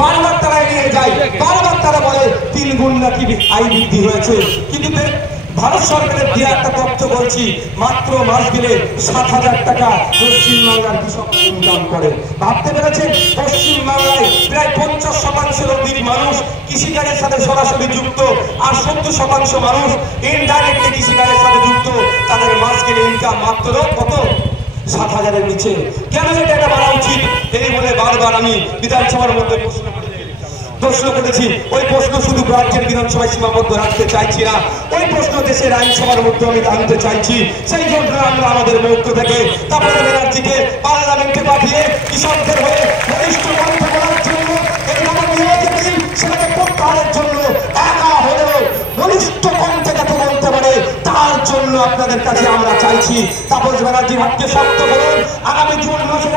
বারবার তারা এগিয়ে যায়, বারবার তারা বলে 3 গুণ নাকি আয় বৃদ্ধি হয়েছে, কিন্তু ভারত সরকারের দিয়ে একটা তথ্য বলছি, মাত্র মাস গেলে 7,000 টাকা পশ্চিমবাংলার কৃষক ইনকাম করে। ভাবতে পেরেছেন, পশ্চিমবাংলায় প্রায় 50% অধিক মানুষ কৃষিকাজের সাথে সরাসরি যুক্ত, আর 70% মানুষ ইনডাইরেক্টলি কৃষিকাজের সাথে যুক্ত। তাদের মাস গেলে ইনকাম মাত্র কত? 7,000-এর নিচে। কেন এটা বাড়া উচিত? এই বলে বারবার আমি বিধানসভার মধ্যে প্রশ্ন করেছি। ওই প্রশ্ন শুধু রাজ্যের বিধানসভায় সীমাবদ্ধ রাখতে চাইছি না, ওই প্রশ্ন দেশের আইনসভার মধ্যে আমি আনতে চাইছি। সেই জন্য আমরা আমাদের পক্ষ থেকে তাপস ব্যানার্জিকে পার্লামেন্টে পাঠিয়ে কৃষকদের হয়ে বলিষ্ঠ কণ্ঠ বলার জন্য, এই নবনির্বাচিত সেটাকে প্রত্যাহারের জন্য একা হলেও বলিষ্ঠ কণ্ঠে যাতে বলতে পারে, তার জন্য আপনাদের কাছে আমরা চাইছি তাপস ব্যানার্জির হাতকে শক্ত করুন। আগামী জুন মাসের